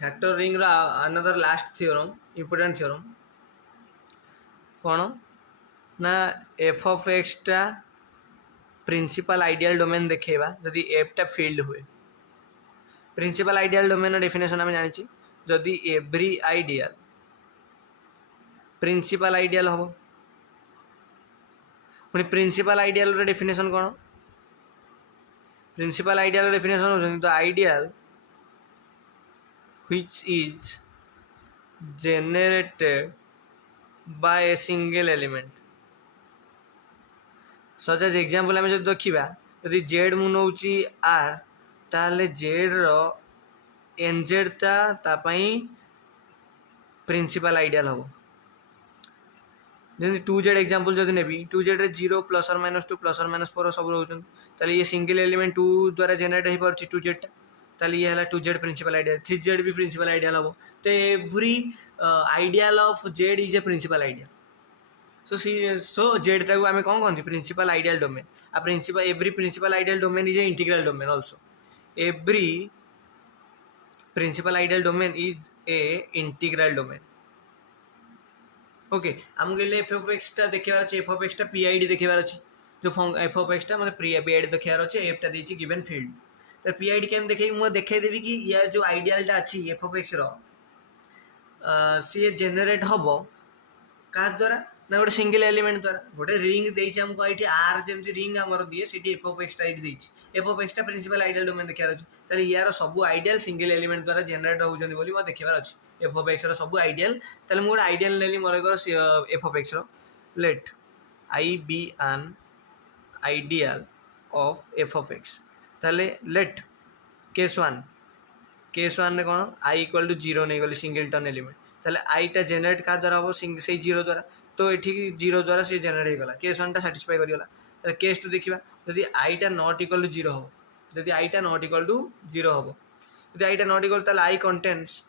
Factor ring रो another last theorem important theorem कौन ना एफ ऑफ एक्स टा प्रिंसिपल आइडियल डोमेन देखेबा जदि एफ टा फील्ड हुए प्रिंसिपल आइडियल डोमेन डेफिनेशन आम जानी जदि एव्री आइडियल प्रिंसिपल आइडियल हम पुणी प्रिंसिपल आइडियल डेफिनेशन कौन प्रिंसिपल आइडियल डेफिनेशन हो the ideal which is generated by a single element such as example आम जो देखा यदि जेड मु नौची आर ताले जेड रो एन जेड ता प्रिंसिपल आइडियल हम जमी 2z एग्जांपल जब नेबी 2z रे 0 प्लस और माइनस 2 प्लस और माइनस 4 सब रोचन ताले ये सिंगल एलिमेंट 2 द्वारा जनरेट हो पारछि 2z ताले ये है 2z प्रिंसिपल आइडियल 3z भी प्रिंसिपल आइडियल हम तो every ideal of z is a principal ideal so z time आम कौन कहते प्रिंसिपल आइडियल डोमेन आ principal every principal ideal domain is a integral domain also every principal ideal domain is a integral domain okay आमको f of x टा देखार अच्छे f of x टा PID देखार अच्छे जो एफ ऑफ एक्स टा मतलब पीआईडी देखार अच्छे एफ टा देछि गिवन फील्ड तो पीआईडी केम देखे मुझे देखेदेवी कि या जो आइडियल टा अच्छी एफ ऑफ एक्स रो सी जेनेरेट हम क्या द्वारा ना गोटे सिंगल एलिमेंट द्वारा गोटे रिंग देछि हमको ये आर जमी रिंग आमर दिए सी एफ ऑफ एक्स टा एफ ऑफ एक्स टा प्रिंसिपल आइडियल डोमेन देखार अच्छे ताले यार सब आइडियल सिंगल एलिमेंट द्वारा जेनेरेट होउछन बोली मते देखार अच्छे एफ ऑफ एक्स रो सब आइडियल ताले मु गोटे आइडियल नेली मरेकर एफ ऑफ एक्स रो let I be an ideal of F of x ताले लेट केस वन रे कौन आई इक्वल टू 0 नहीं गली सिंगल टर्न एलिमेंट ताले आई टा जेनेरेट का द्वारा हम से 0 द्वारा तो ये 0 द्वारा सी जेनेरेट होगा केस वन टा साटिस्फाई करगला केस टू देखा जदि आई टा नॉट इक्वल टू 0 हो जदि आई टा नॉट इक्वल टू 0 हम जदि आई टा नॉट इक्वल ताले आई कंटेन्स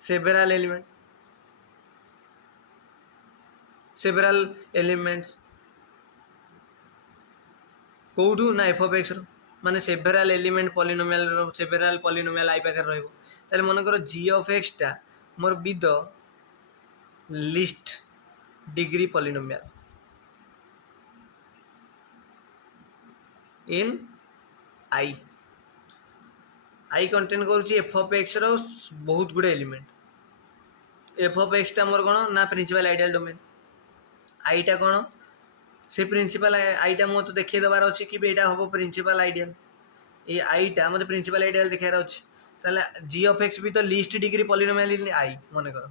सेवेरल एलिमेंट्स कौटू ना एफ ऑफ एक्स रो माने सेवेरल एलिमेंट पॉलिनोमियल रो सेवेरल पॉलिनोमियल आई पाखे रहइबो ताले मन कर जी ऑफ एक्स टा मोर be the least degree polynomial in I contain करुच्ची एफ ऑफ एक्स रो बहुत गुड़े एलिमेंट एफ ऑफ एक्स टा मोर कौन ना प्रिंसिपल आइडियल डोमेन आई टा कौन से प्रिंसिपल आईटा मत तो देखिए देवार अच्छे कि यहाँ हम प्रिंसिपल आइडियल ये आईटा मतलब प्रिंसिपल आइडियल देखार अच्छे ताले जी ऑफ एक्स भी तो लिस्ट डिग्री पॉलिनोमियल इन आई मन कर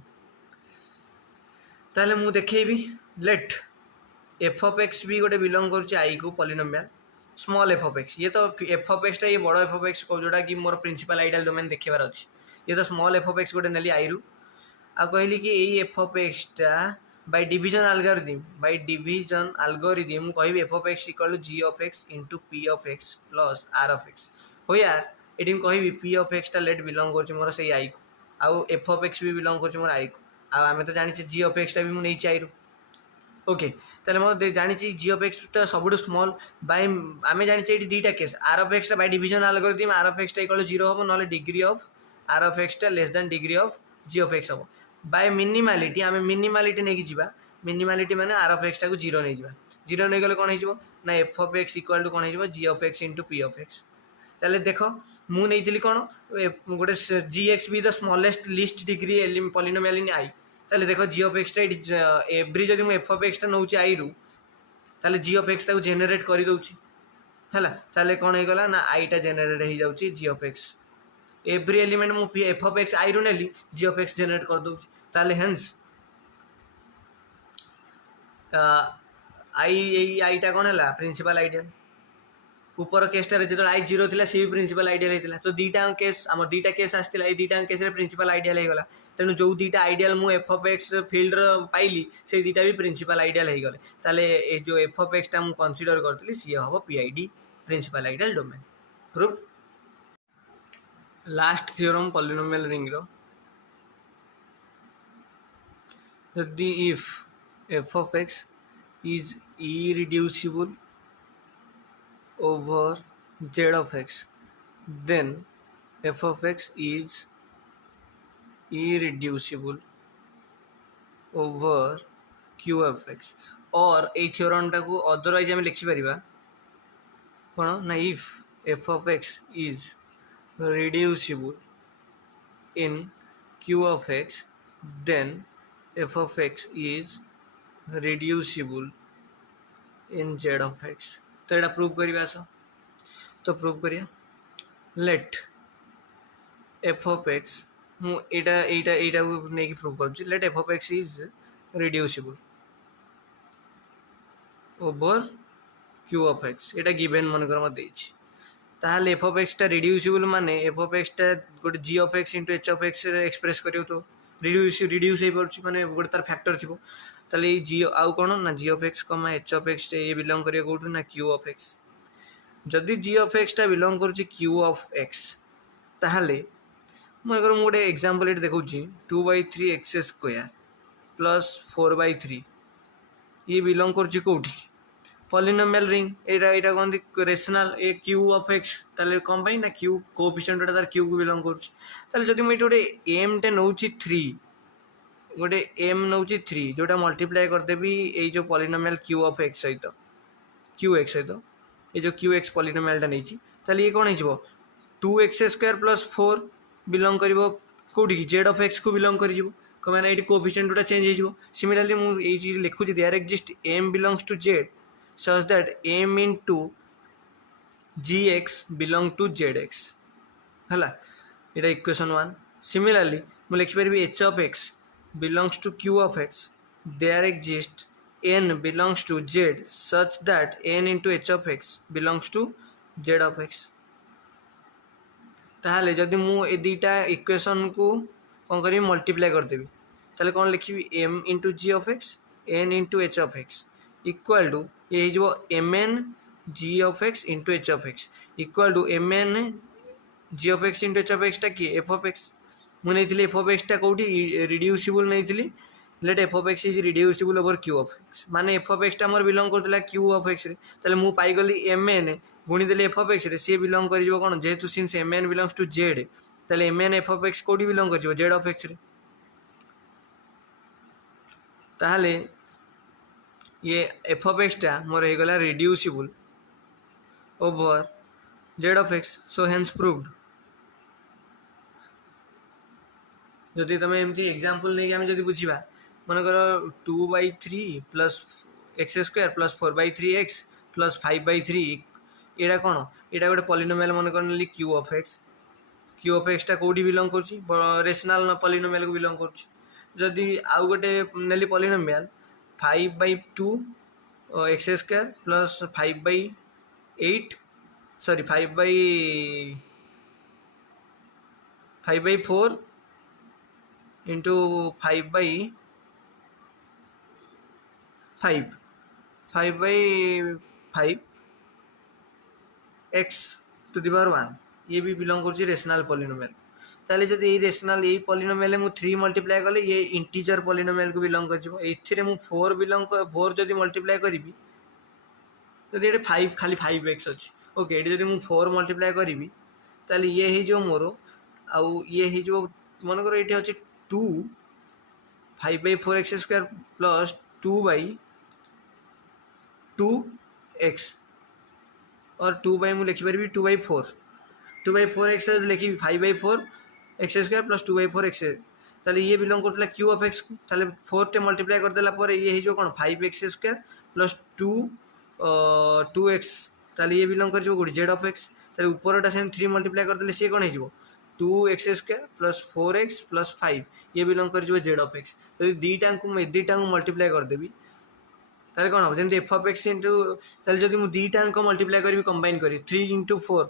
ताले मु देखेबी लेट एफ ऑफ एक्स भी गोटे बिलोंग करुच्चे आई को polynomial small F of x ये तो एफ ऑफ एक्स टा ये बड़ एफ ऑफ एक्स जोटा कि मोर प्रिंसिपल आइडियल डोमेन देखार अच्छे ये तो स्मॉल एफ ऑफ एक्स गोटे नेली आई रु आ कहली कि यही एफ ऑफ एक्स टा by division algorithm कहि f of x equal to g of x into p of x plus r of x हो यार ये कहि पी ऑफ एक्स टा लेट बिलोंग कर मोर से आई को आउ एफ ऑफ एक्स भी बिलोंग कर मोर आई को आम तो जानी जी ऑफ एक्स टा भी मुझे आई रु ओके ताले मैं जानी जी ऑफ एक्स टा सब स्मॉल बाय आम जानी ये दुटा केस आर ऑफ एक्स टा by division algorithm r of x टा इक्वल टू 0 हम ना degree of r of x टा less than degree of ji of x हम बाय मिनिमालिटी आम मिनिमालिटी नहीं जावा मिनिमालिटी माने आर ऑफ एक्स टा को 0 नहीं जावा 0 नहीं गले कौन हो ना f of x equal to कौन हो g of x into p of x चले देख मु नहीं कौन गोटे जी एक्स भी the smallest least degree polynomial in I चले देख जी ऑफ एक्स टा एव्री जब मुझे एफ ऑफ एक्स टा नौ आई रु ताले जी ऑफ एक्स टा जेनेरेट कर दूसरी है ताले कौन हो गला ना आई टा जेनेरेट हो जाऊँगी जी ऑफ एक्स एव्री एलिमेंट मु एफ ऑफ एक्स आई रु नेली जी ऑफ एक्स जेनेरेट कर दूसरी ताले हेन्स आईटा कौन है प्रिंसिपल आइडियल ऊपर केसटा जो आई 0 थी सी भी प्रिंसिपल आइडियल होता तो दुटा केस आम दुटा केस आसाला ये दुटा केस प्रिंसिपल आइडियल होगा तेणु जो दुटा आइडियल मु एफ ऑफ एक्स फील्ड पाइली से दुटा भी प्रिंसिपल आइडियल हो गले ताले जो एफ ऑफ एक्स टा मु कंसीडर करती सी हम PID principal ideal domain proof last theorem polynomial ring रो यदि if f of x is irreducible over z of x then f of x is irreducible over QFX और ए theorem टाको otherwise आम लिखिपर कौन ना if F of x is reducible in Q of x then f of x is reducible in Z of x। तो यहाँ prove करिया आस तो prove करिया लेट एफ ऑफ एक्स मुझा नहीं प्रूव कर let f of x is reducible over Q of x यहाँ given मनकर मत देछि ताहले एफ ऑफ एक्स टा रिड्यूसिबल माने एफ ऑफ एक्स टा गोटे g of x into h of x express करियो तो रिड्यूस हो पार्छ माने गोटे तार फैक्टर थिबो ताहले ये जी आउ कोन ना g of x comma h of x ये बिलोंग करियो कोठु ना क्यू ऑफ एक्स जदि जी ऑफ एक्स टा बिलोंग करूची क्यू ऑफ एक्स ताहले मनकर मु गोटे एग्जांपल एट देखौची 2/3 एक्स स्क्वायर प्लस 4/3 ये बिलोंग करूची कोठी पॉलिनोमियल रिंग एटा कहते रेशनल ए क्यू ऑफ एक्स ताले कौन पाई ना क्यू कोएफिशिएंट तार क्यू को बिलोंग करूची ताले जदि मुझे गोटे एम टे नौची 3 गोटे एम नौची 3 जोटा मल्टीप्लाई करदेवी ये जो पॉलिनोमियल क्यू ऑफ एक्स सहित क्यू एक्स सहित ये जो क्यू एक्स पॉलिनोमियल टा नहीं ताले ये कौन हो 2x स्क्वायर प्लस 4 बिलोंग करिवो कोठी जेड ऑफ एक्स को बिलोंग करिवो कमेन एटी कोएफिशिएंट जोटा चेंज हो सिमिलरली मु ए चीज लिखुची there exist m belongs to z such that m into gx belong to zx हला इटा इक्वेशन 1 सिमिलरली मु लिखि परबी h of x belongs to q of x there exist n belongs to z such that n into h of x belongs to z of x ताहले जदि मु ए दीटा equation को कौन करी मल्टीप्लाई कर देबी ताले कौन लिखिबी m into g of x n into h of x equal to ये हो m n g of x into h of x equal to m n g of x into h of x टा किए f of x मुझे f of x टा कौटी reducible नहीं let f of x is reducible over Q of x माने f of x टा मोर belong करता क्यू ऑफ एक्स रे मु पाईगली एम एन गुणीदेली एफ ऑफ एक्स रे सी बिलोंग कर कौन जेहेतु since m n belongs to z ताले m n f of x कौटी बिलोंग कर जेड ऑफ एक्स रे ताहले ये एफ ऑफ एक्स टा मोर हो गला reducible over z of x so hence proved जदि तुम एमती एग्जांपल नहीं आम जदि बुझा मनकर 2/3 plus x square plus 4/3 x plus 5/3 यहाँ कौन यहाँ गोटे पॉलिनोमियल मनकर नेली क्यू ऑफ एक्स टा कौटी बिलोंग करुच्ची रेशनल पॉलिनोमियल को बिलोंग करुच्ची जदि आउ गोटे नेली polynomial 5/2 x square plus 5/8 sorry 5/4 into 5/5 x to the power 1 ये भी बिलोंग करुच्ची रेशनल पॉलिनोमियल ताले जब ये रेशनल ये पॉलिनोमियल मु 3 मल्टीप्लाई कले ये इंटीजर पॉलिनोमियल को बिलोंग कर एथिरे मु 4 बिलोंग 4 जदि मल्टीप्लाई करी जब ये 5 खाली 5x अच्छी ओके ये जब मु 4 मल्टीप्लाई करी ताले ये ही जो मोर आउ ये ही जो मनकर ये अच्छे 2 5/4 एक्स स्क्वायर प्लस 2/2x और 2 मु लिखिपारि 2/4 एक्स लिखी 5/4 एक्स स्क्वायर प्लस 2/4 एक्स ताले ये बिलोंग करता क्यू ऑफ एक्स को ताले 4 टे मल्टीप्लाई करदेला पर ये हो कौन 5x स्क्वायर प्लस 2x ताले ये बिलोंग कर गोटे जेड ऑफ एक्स ताले ऊपरटा से 3 मल्टीप्लाई करदेले सी कौन हो 2x square plus 4x plus 5 ये बिलोंग कर जेड ऑफ एक्स तो दीटा को मल्टीप्लाई करदेवी ताले कौन हम जमी एफ ऑफ एक्स इंटू ताले जब मुझे दीटा मल्टीप्लाई करी कंबाइन करी 3 इंटू 4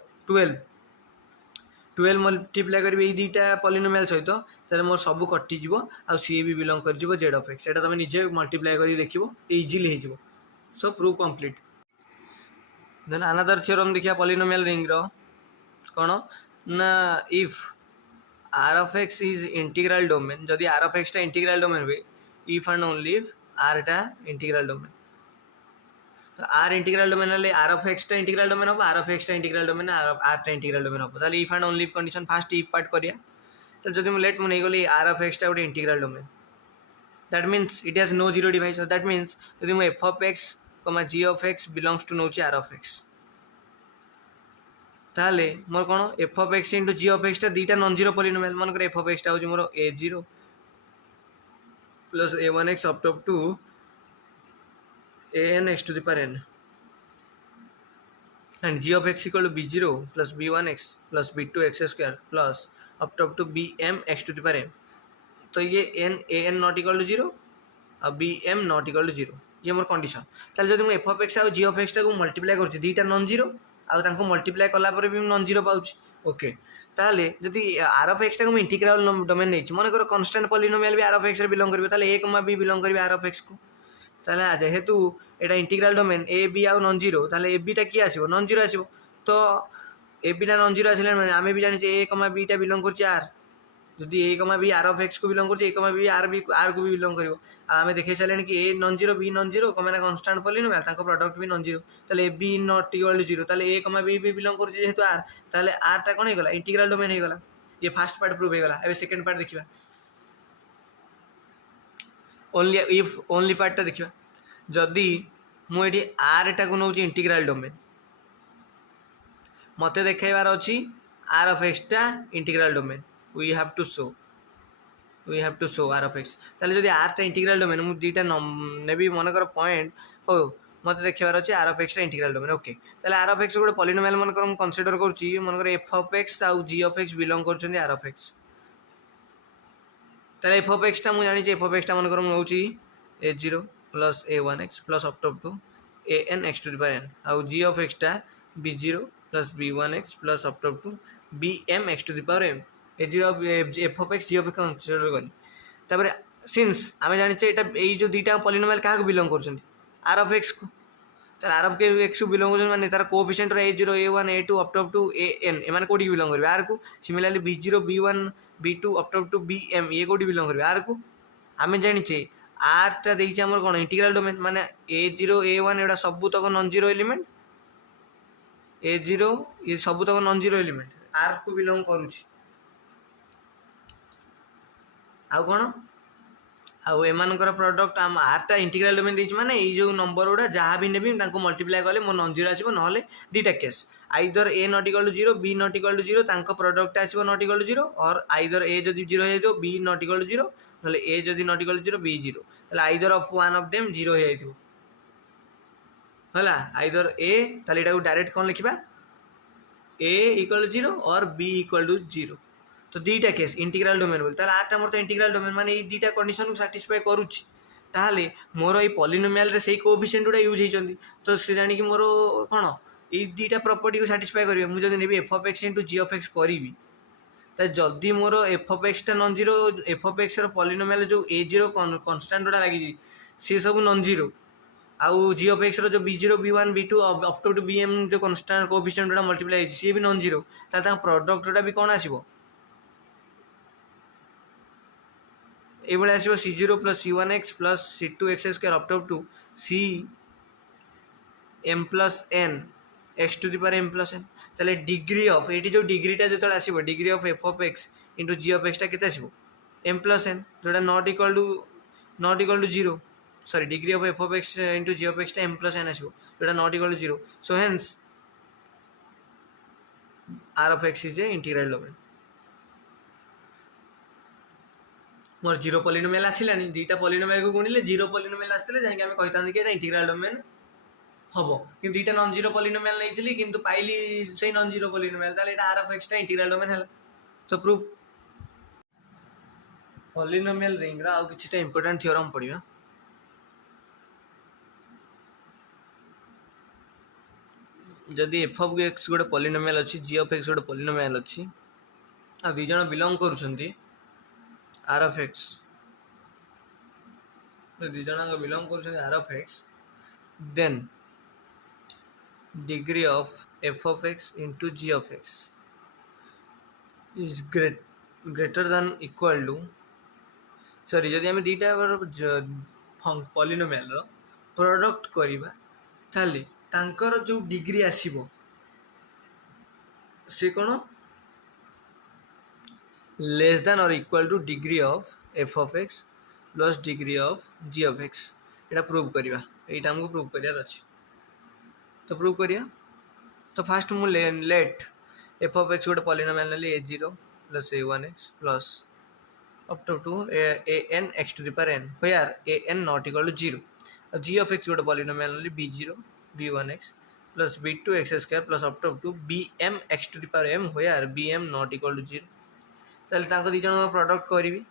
12 मल्टीप्लाई करी ये दीटा पॉलिनोमियल सहित ताले मोर सब कटिज आ सी भी बिलोंग कर जेड ऑफ एक्स एटा तुम निजे मल्टीप्लाई करी देखिबो इजीली हो so prove complete then another theorem देखिया पॉलिनोमियल रिंग रो कौन ना if r of x is integral domain जदि आर ऑफ एक्स टा इंटीग्रल डोमेन हुए if and only if r टा इंटीग्रल डोमेन तो आर इंटीग्रल डोमेन हेल्ले आर ऑफ एक्स टा इंटीग्रल डोमेन हम आर ऑफ एक्स टा इंटीग्रल डोमेन आर टा इंटीग्रल डोमेन हम ताले if and only if condition first if part करिया तो जब मुझे लेट मुझे गली आर ऑफ एक्सटा गोटे integral domain that means it has no zero divisor that means जब मुझे f of x g of x belongs to नौ आर ऑफ एक्स ताहले मोर कौन f of x into g of एक्सटा दुईटा नॉन जीरो पॉलिनोमियल मनकर f of एक्सटा हूँ मोर a zero plus a one x up to a n x to the power n and g of x equal to b0 plus b1x plus b2 x square plus up to bm x to the power m तो ये n a n not equal to zero और b m not equal to zero ये मोर condition ताले जब f of x और g of x टाक multiply कर दुईटा नॉन जीरो आउ मल्टीप्लाई कलापर भी नॉन जीरो पाऊँ ओके ताहले जदि आर ऑफ एक्स टाक इंटीग्रल डोमेन नहीं मन कर कन्स्टांट पॉलिनोमियल भी आर ऑफ एक्स बिलोंग करेंगे ए कमा बी बिलोंग करेंगे आर ऑफ एक्स को ताहले जेहेतु एटा इंटीग्रल डोमेन ए बी आउ नॉन जीरो ताहले ए बीटा किए आसो नॉन जीरो आसो तो ए बीटा नॉन जीरो आसले मैंने आम भी जाने ए कमा बीटा बिलोंग कर आर जदि ए comma B are of x को बिलोंग कर ए कमा बी आर को भी बिलोंग कर आम देखे सारे कि a non zero b non zero कम कन्स्टांट पॉलिनोमियल ताको प्रोडक्ट भी नॉन जीरो ताहले a b not equal to zero ताहले ए कमा बी भी बिलोंग कर जेहेतु आर ताहले आर टा कौन होगा इंटीग्रल डोमेन होगा ये फास्ट पार्ट प्रूव होगा ए सेकंड पार्ट देखा ओनली इफ ओनली पार्टा देखा जदि मुझे आर टाक नौ इंटीग्रल डोमेन मत देखार अच्छी आर ऑफ एक्सटा integral domain we have to show r of x ताले जदि आर टा इंटीग्रल डोमेन मुझे दुईटा नेबी मनकर पॉइंट हो मत देखार अच्छे आर ऑफ एक्सटा इंटीग्रल डोमेन ओके ताले आर ऑफ एक्स गोटे पॉलिनोमियल मनकर मुझे कंसीडर करुच्ची मनकर एफ ऑफ एक्स आउ जी ऑफ एक्स बिलोंग कर आर ऑफ एक्स ताले एफ ऑफ एक्सटा मुझे जानी एफ ऑफ एक्सटा मनकर नौ a zero plus a one x plus up to a n x to the power n आउ जी ऑफ एक्सटा b zero plus b one x plus up to b m x to the power m a zero f of x g of x consider करी तापर since आम जाने ये जो दुईटा polynomial क्या बिलोंग कर आर ऑफ एक्स को तार आर ऑफ एक्स को बिलोंग कर माने तार coefficient a zero a one a two up to a n m कौटी बिलोंग करेंगे आर को similarly b zero b one b two up to b m ये कौटी बिलोंग करेंगे आर को आम जाने आर टा देखिए आमर कौन इंटीग्रल डोमेन माने ए जीरो ए वन एटा सबू तक नॉन जीरो एलिमेंट ए जीरो ये सबू तक नॉन जीरो एलिमेंट आर को बिलोंग करुच्ची आउ कौन आउ एमानकर प्रोडक्ट आम आर टा इंटीग्रल डोमेन देछि माने ये जो नंबर गुड़ा जहाँ भी नेबी तांको मल्टीप्लाई कले मोर नॉन जीरो आसीबो नहले दुईटा case either a not equal to zero b not equal to zero तांको प्रोडक्ट आसीबो नॉट इक्वल टू जीरो और आइदर ए जदि जीरो हो जाइतो b not equal to zero नहले ए जदि not equal to zero b zero ताहले either of one of them zero हो जाइतो होला आइदर ए ताहले एटा को डायरेक्ट कौन लिखिबा ए इक्वल टू जीरो और बी इक्वल टू जीरो तो दुईटा केस इंटीग्रल डोमेन बोल ताहले आरटा मोर तो इंटीग्रल डोमेन माने ये दुईटा कंडीशन को सैटिस्फाई करूची ताहले मोर ये पॉलिनोमियल रे सेही कोएफिशिएंट गुडा यूज होइचंदी तो से जानि कि मोर कोन ये दुईटा प्रॉपर्टी को सैटिस्फाई करिवे मु जदि नेबी f of x into g of x करिवि ता जदि मोर एफ ऑफ एक्स टा non zero f of x रो पॉलिनोमियल जो ए जीरो कांस्टेंट गुडा लागि जी से सब नॉन जीरो आउ जी ऑफ एक्स रो जो b zero b one b two up to b m जो कांस्टेंट कोएफिशिएंट गुडा मल्टीप्लाई सी भी नॉन जीरो ता प्रोडक्ट गुडा भी कोन आसीबो ये आसो c zero plus c one x plus c two x square up to c m plus n x to the power m plus n ताले डिग्री ऑफ ये जो डिग्रीटा जो आसो degree of F of x into g of एक्सटा के आसो m plus n जोटा not equal to zero sorry degree of F of x into g of एक्सटा एम प्लस एन आसो जोटा not equal to zero so hence R of x is a integral domain मोर zero polynomial आसिलानी दुईटा polynomial को गुणिले zero polynomial आसते जाकि आम कही कि इंटीग्रल डोमेन हम कि दुईटा नॉन जीरो पॉलिनोमियल नहीं किंतु पाइली से नॉन जीरो पॉलिनोमियल ताले एटा आर ऑफ एक्स टा इंटीग्रल डोमेन है तो प्रूफ पॉलिनोमियल रिंग रा आउ किछटा इंपोर्टेंट थ्योरम पढ़िबा जदि एफ ऑफ एक्स गोटे पॉलिनोमियल अच्छी जी ऑफ एक्स गोटे पॉलिनोमियल अच्छी आ दुई जण बिलोंग करूछंती आर ऑफ एक्स दुई जन बिलोंग कर r of x then degree of F of x into g of x is greater than equal to sorry जदि आम दुईटा पॉलिनोमियल रो प्रोडक्ट करवा ताले तांकर जो डिग्री आसीबो से कौन लेस देन और equal to degree of F of x plus degree of ji of x एटा प्रूव करवा एटा हमको प्रूव करार अच्छे तो प्रूव करिया तो फास्ट मु लेट एफ ऑफ एक्स गोटे पॉलिनोमियल नेली a0 plus a1x plus up to an x to the power n where an not equal to 0 g of x गोटे polynomial Nelly b0 b1x plus b2x square plus up to bm x to the power m where bm not equal to 0 ताले ताको दी जण product करिवि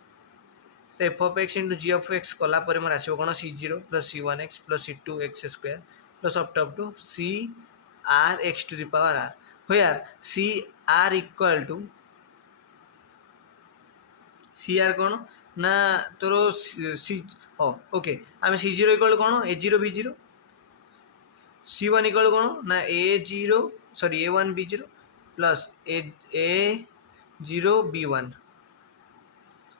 तो f of x into g of x कला पर मोर आसो कौन c0 plus c1x plus c2x square plus up to c r x to the power r where c r equal to c r कौन ना तोर सी ओके आम c0 equal कौन a0 b0 c1 इक्वल कौन ना a0 sorry a1 b0 plus a0 b1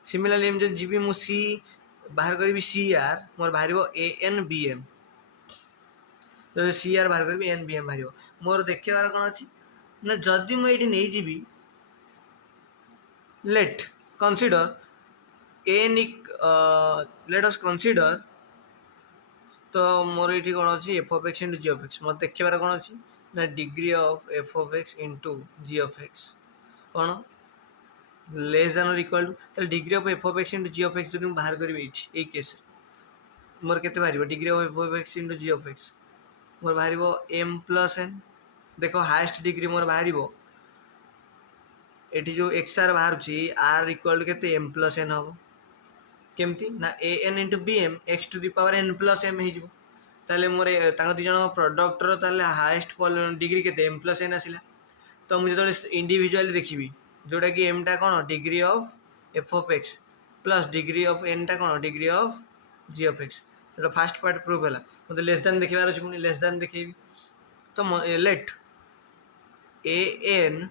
similarly m जो जीबी मु सी बाहर करी सी आर मोर बाहर ए एन बी एम जो सी आर बाहर करी एन बी एम बाहर मोर देखार कौन अच्छी ना जदि मुझे नहीं जीवी let consider n let us consider तो मोर ये कौन अच्छी f of x into g of x मत देखार कौन अच्छी ना degree of F of x into g of x कौन लेस देन और equal to degree of F of x into g of x जो बाहर करी ये केस मोर के बाहर degree of F of x into g of x मोर बाहर एम प्लस एन देख हाएस्ट डिग्री मोर बाहर ये जो एक्स आर बाहर आर इक्वल टू के एम प्लस एन हम केमती ना a n into b m x to the power n plus m हो मोर दी जन प्रडक्टर हाएस्ट डिग्री के एम प्लस एन आसला तो मुझे जो इंडिविजुअली देखी जोटा कि एम टा कौन degree of F of x plus degree of n टा कौन degree of ji of x जो फास्ट पार्ट प्रूफ है मतलब लेस देन देखार अच्छे पुणी लेस देन देखेबी तो let a n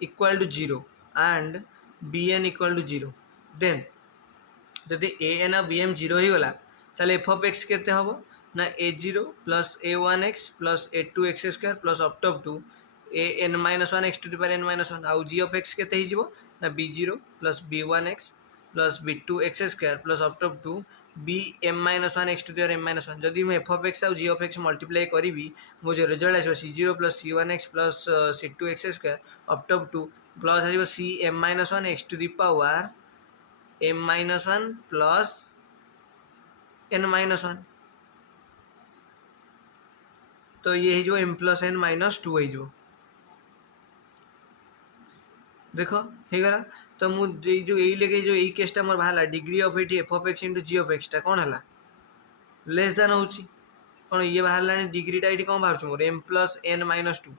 equal to 0 and b n equal to 0 then जदि ए एन और बी एम 0 हो गला ताले एफ ऑफ एक्स केते हबो ना a0 plus a1x plus a2x square plus up to a n minus one x to the power n minus one आउ g of x केते हो ना b0 plus b1x plus b2x square plus up to b m minus one x to the power m minus one जदि मुझे f of x आउ g of x multiply करी मो जो रिजल्ट आसो c0 plus c1x plus c2x square up to plus आसो c m minus one x to the power m minus one plus N minus one तो ये हो M plus N minus 2 हो देख हो गला तो मुझे जो यही लेके जो यही केसटा मोर बाहर डिग्री ऑफ ये f of x into g of एक्सटा कौन है लेस देन हो कौन ये बाहर डिग्रीटा ये कौन बाहर मोर एम प्लस एन माइनस 2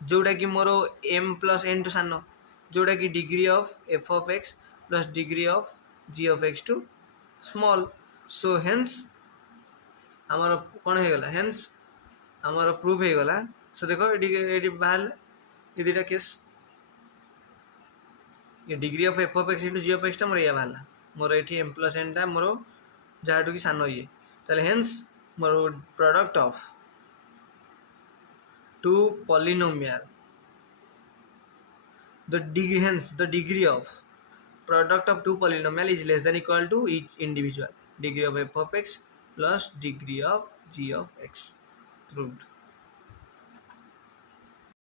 जोटा कि मोर एम प्लस एन टू सान जोटा कि degree of F of x plus degree of ji of X too small so hence आमर कौन हो गला हेन्स आमर प्रूफ हो गला सो देखो ये बाहर ये दुटा केस ये degree of F of x into g of एक्सटा मोर या बाहर मोर ये एम प्लस एन टा मोर जहाँ कि सान ये ताले हेन्स मोर product of two polynomial the degree of product of two polynomial is less than equal to each individual degree of f of x plus degree of g of x proved